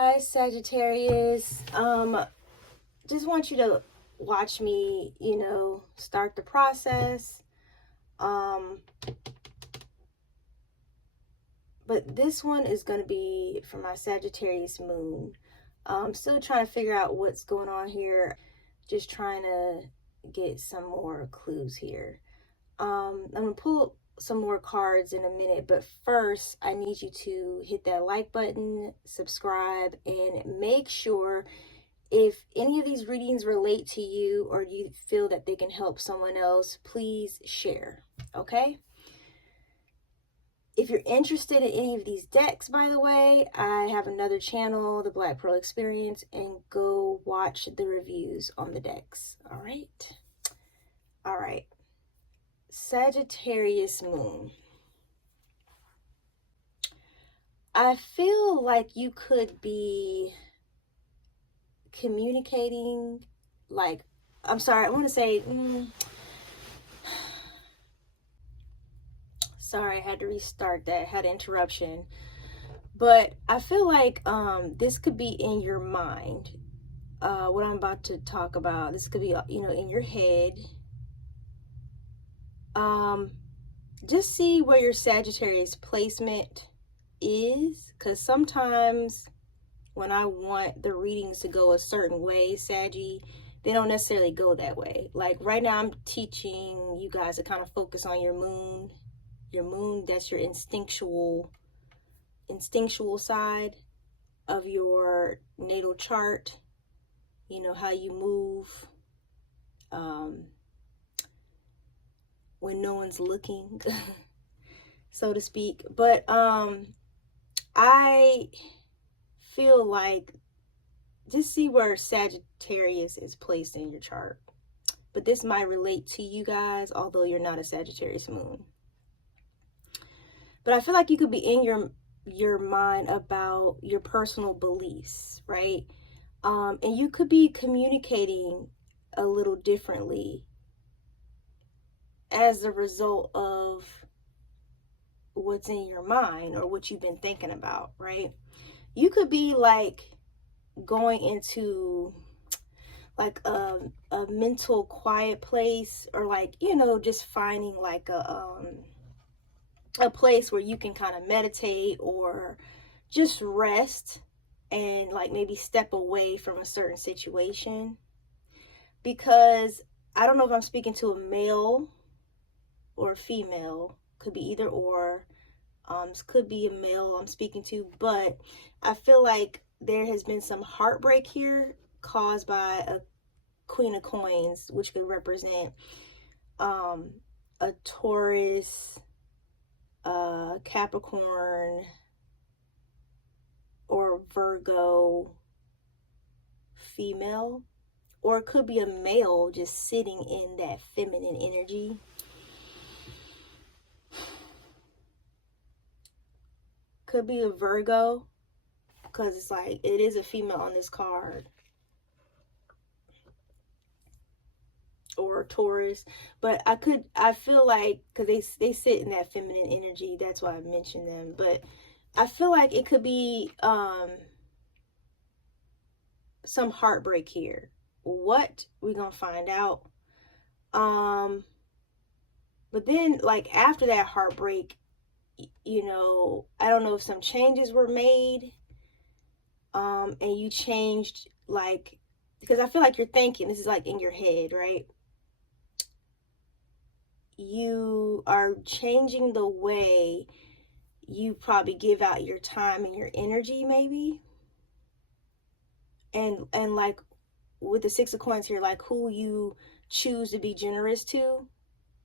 Hi Sagittarius. Just want you to watch me, start the process. But this one is going to be for my Sagittarius Moon. I'm still trying to figure out what's going on here. Just trying to get some more clues here. I'm going to pull some more cards in a minute, but first I need you to hit that like button, subscribe, and make sure if any of these readings relate to you or you feel that they can help someone else, please share, okay? If you're interested in any of these decks, by the way, I have another channel, The Black Pearl Experience, and go watch the reviews on the decks, all right? All right. Sagittarius Moon. I feel like you could be communicating, like, I'm sorry, I want to say, sorry, I had to restart that, had an interruption. But I feel like this could be in your mind. What I'm about to talk about, this could be, in your head. Just see where your Sagittarius placement is, because sometimes when I want the readings to go a certain way, Saggy, they don't necessarily go that way. Like right now I'm teaching you guys to kind of focus on your moon. Your moon, that's your instinctual side of your natal chart. You know, how you move when no one's looking, so to speak. But I feel like just see where Sagittarius is placed in your chart. But this might relate to you guys, although you're not a Sagittarius moon. But I feel like you could be in your mind about your personal beliefs, right? And you could be communicating a little differently as a result of what's in your mind or what you've been thinking about, right? You could be like going into like a mental quiet place, or like, just finding like a place where you can kind of meditate or just rest and like maybe step away from a certain situation. Because I don't know if I'm speaking to a male or a female, could be either or, could be a male I'm speaking to, but I feel like there has been some heartbreak here caused by a Queen of Coins, which could represent a Taurus, Capricorn, or Virgo female, or it could be a male just sitting in that feminine energy. Could be a Virgo, because it's like it is a female on this card, or Taurus. But I feel like, because they sit in that feminine energy, that's why I mentioned them. But I feel like it could be some heartbreak here. What? We're gonna find out. But then, like, after that heartbreak, you know, I don't know if some changes were made, and you changed, like, because I feel like you're thinking, this is like in your head, right? You are changing the way you probably give out your time and your energy, maybe. And like with the Six of Coins here, like who you choose to be generous to.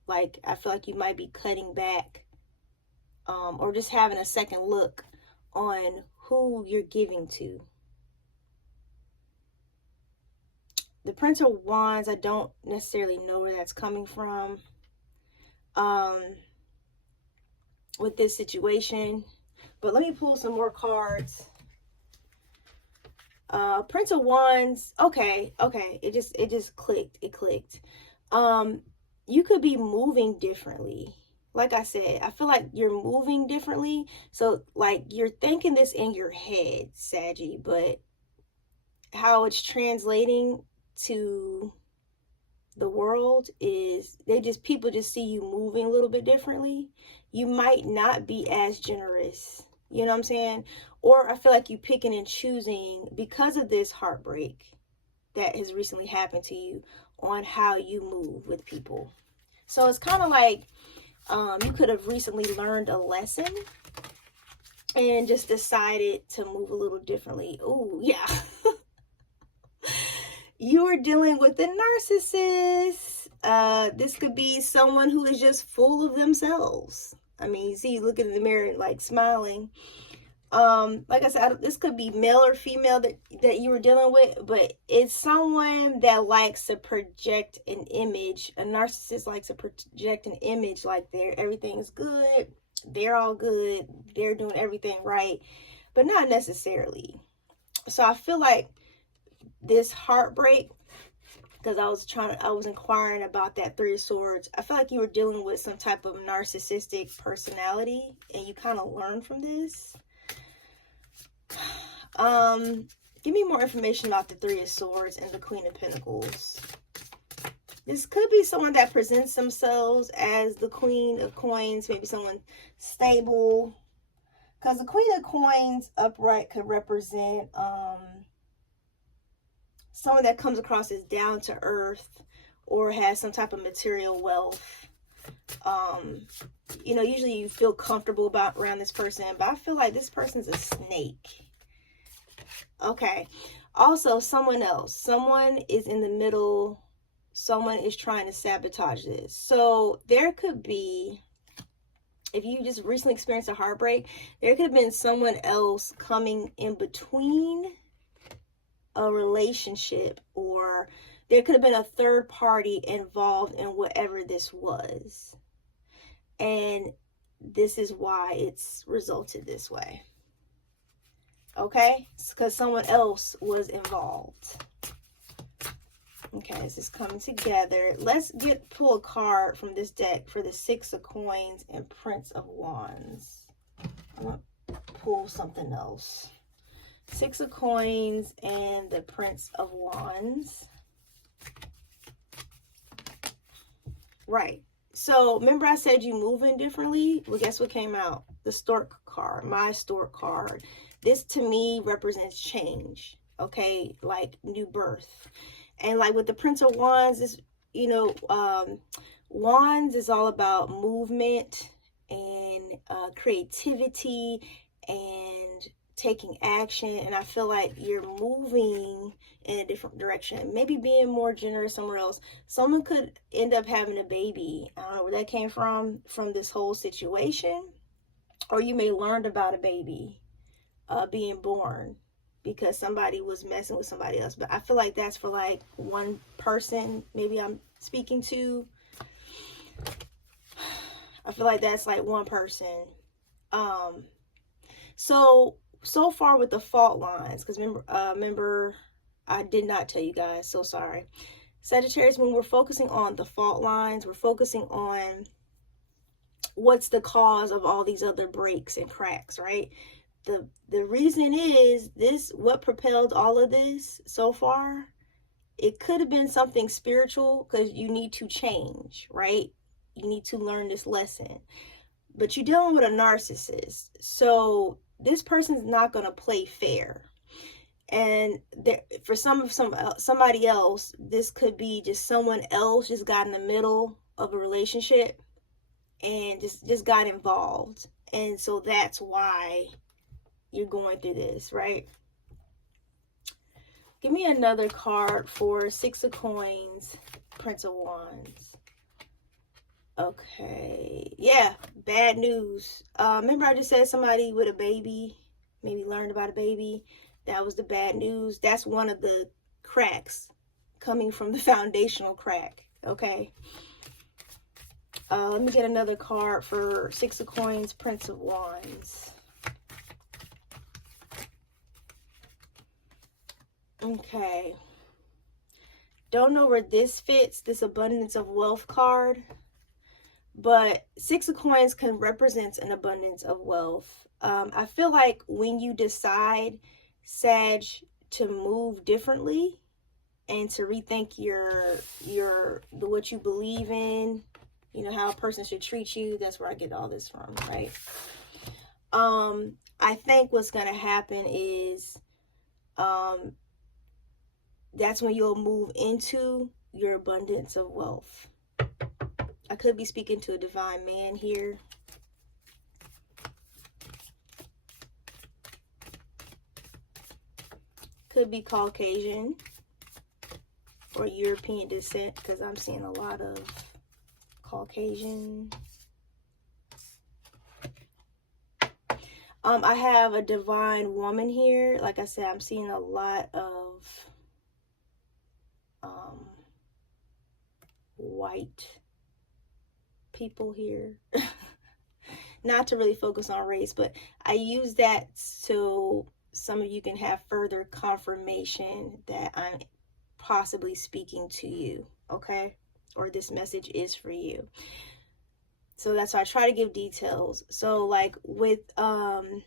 Like, I feel like you might be cutting back, or just having a second look on who you're giving to. The Prince of Wands, I don't necessarily know where that's coming from with this situation. But let me pull some more cards. Prince of Wands, okay, it just clicked. It clicked. You could be moving differently. Like I said, I feel like you're moving differently. So, like, you're thinking this in your head, Saggy, but how it's translating to the world is people just see you moving a little bit differently. You might not be as generous. You know what I'm saying? Or I feel like you picking and choosing because of this heartbreak that has recently happened to you on how you move with people. So it's kind of like you could have recently learned a lesson and just decided to move a little differently. Oh, yeah. You are dealing with a narcissist. This could be someone who is just full of themselves. I mean, you see, looking in the mirror, like smiling. Like I said, this could be male or female that you were dealing with, but it's someone that likes to project an image. A narcissist likes to project an image like everything's good, they're all good, they're doing everything right, but not necessarily. So I feel like this heartbreak, because I was inquiring about that Three of Swords, I feel like you were dealing with some type of narcissistic personality, and you kind of learned from this. Give me more information about the Three of Swords and the Queen of Pentacles. This could be someone that presents themselves as the Queen of Coins, maybe someone stable. Because the Queen of Coins upright could represent someone that comes across as down to earth or has some type of material wealth. You know, usually you feel comfortable around this person, but I feel like this person's a snake. Okay. Also, someone is in the middle. Someone is trying to sabotage this. So there could be, if you just recently experienced a heartbreak, there could have been someone else coming in between a relationship, or there could have been a third party involved in whatever this was. And this is why it's resulted this way. Okay? It's because someone else was involved. Okay, this is coming together. Let's pull a card from this deck for the Six of Coins and Prince of Wands. I'm going to pull something else. Six of Coins and the Prince of Wands. Right. So, remember I said you moving differently? Well, guess what came out? The Stork card. My Stork card. This, to me, represents change. Okay? Like, new birth. And, like, with the Prince of Wands, is, you know, Wands is all about movement and creativity and taking action. And I feel like you're moving in a different direction, maybe being more generous somewhere else. Someone could end up having a baby. I don't know where that came from this whole situation, or you may learn about a baby being born because somebody was messing with somebody else. But I feel like that's for like one person maybe I'm speaking to. I feel like that's like one person. So far with the fault lines, because remember, I did not tell you guys, so sorry. Sagittarius Moon, we're focusing on the fault lines. We're focusing on what's the cause of all these other breaks and cracks, right? the reason is this, what propelled all of this so far, it could have been something spiritual, because you need to change, right? You need to learn this lesson. But you're dealing with a narcissist, so this person's not going to play fair. And there, for somebody else, this could be just someone else just got in the middle of a relationship and just got involved, and so that's why you're going through this, right? Give me another card for Six of Coins, Prince of Wands. Okay, yeah, bad news. Remember I just said somebody with a baby, maybe learned about a baby. That was the bad news. That's one of the cracks coming from the foundational crack, okay? Let me get another card for Six of Coins, Prince of Wands. Okay. Don't know where this fits, this abundance of wealth card. But Six of Coins can represent an abundance of wealth. I feel like when you decide, Sag, to move differently and to rethink what you believe in, you know, how a person should treat you, that's where I get all this from, right? I think what's going to happen is that's when you'll move into your abundance of wealth. I could be speaking to a divine man here. Could be Caucasian or European descent, because I'm seeing a lot of Caucasian. I have a divine woman here. Like I said, I'm seeing a lot of white people here. Not to really focus on race, but I use that so some of you can have further confirmation that I'm possibly speaking to you, okay? Or this message is for you. So that's why I try to give details. So like with the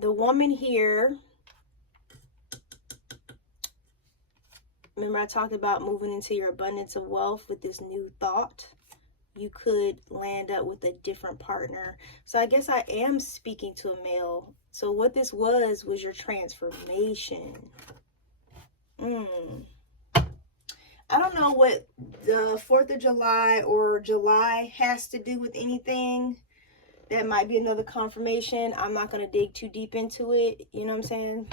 woman here, remember I talked about moving into your abundance of wealth with this new thought. You could land up with a different partner. So I guess I am speaking to a male. So what this was your transformation. I don't know what the 4th of July or July has to do with anything. That might be another confirmation. I'm not going to dig too deep into it. You know what I'm saying?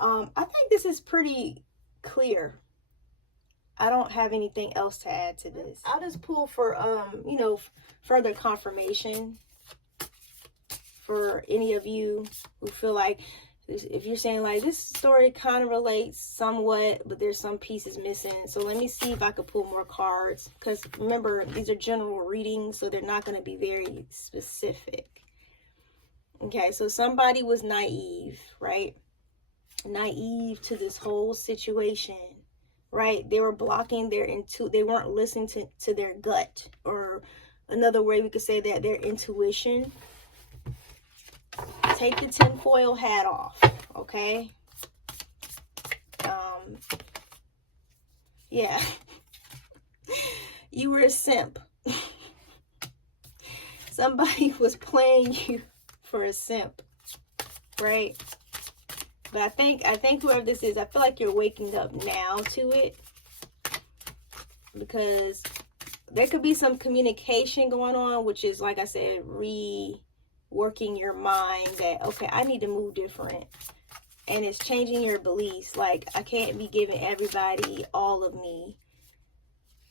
I think this is pretty clear. I don't have anything else to add to this. I'll just pull for, you know, further confirmation for any of you who feel like, if you're saying like, this story kind of relates somewhat, but there's some pieces missing. So let me see if I could pull more cards. Because remember, these are general readings, so they're not going to be very specific. Okay, so somebody was naive, right? Naive to this whole situation. Right, they were blocking their they weren't listening to their gut, or another way we could say that, their intuition. Take the tinfoil hat off, okay? Yeah, you were a simp. Somebody was playing you for a simp, right? But I think whoever this is, I feel like you're waking up now to it, because there could be some communication going on, which is, like I said, reworking your mind that, okay, I need to move different. And it's changing your beliefs. Like, I can't be giving everybody all of me.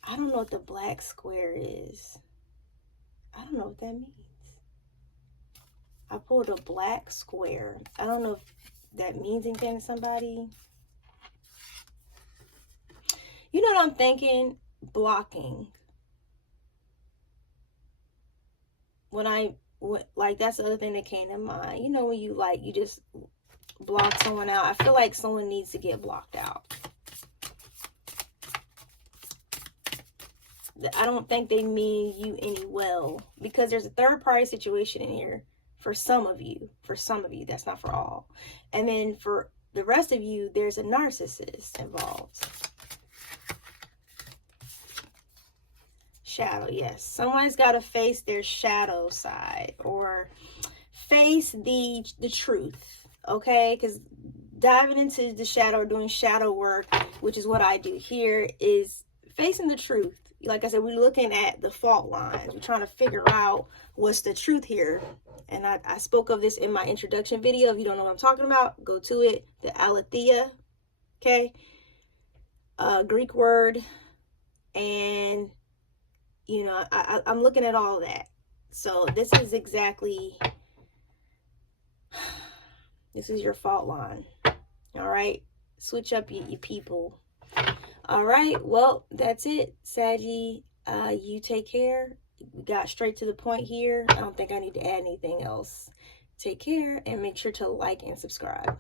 I don't know what the black square is. I don't know what that means. I pulled a black square. I don't know if that means anything to somebody. You know what I'm thinking? Blocking. Like, that's the other thing that came to mind. You know, when you just block someone out. I feel like someone needs to get blocked out. I don't think they mean you any well, because there's a third party situation in here. For some of you, that's not for all. And then for the rest of you, there's a narcissist involved. Shadow, yes. Someone's got to face their shadow side, or face the truth, okay? Because diving into the shadow or doing shadow work, which is what I do here, is facing the truth. Like I said, we're looking at the fault lines. We're trying to figure out what's the truth here. And I spoke of this in my introduction video. If you don't know what I'm talking about, go to it. The aletheia, okay? Greek word. And, you know, I'm looking at all that. So this is exactly, this is your fault line. All right? Switch up your people. All right, well, that's it, Saggy. You take care. We got straight to the point here. I don't think I need to add anything else. Take care, and make sure to like and subscribe.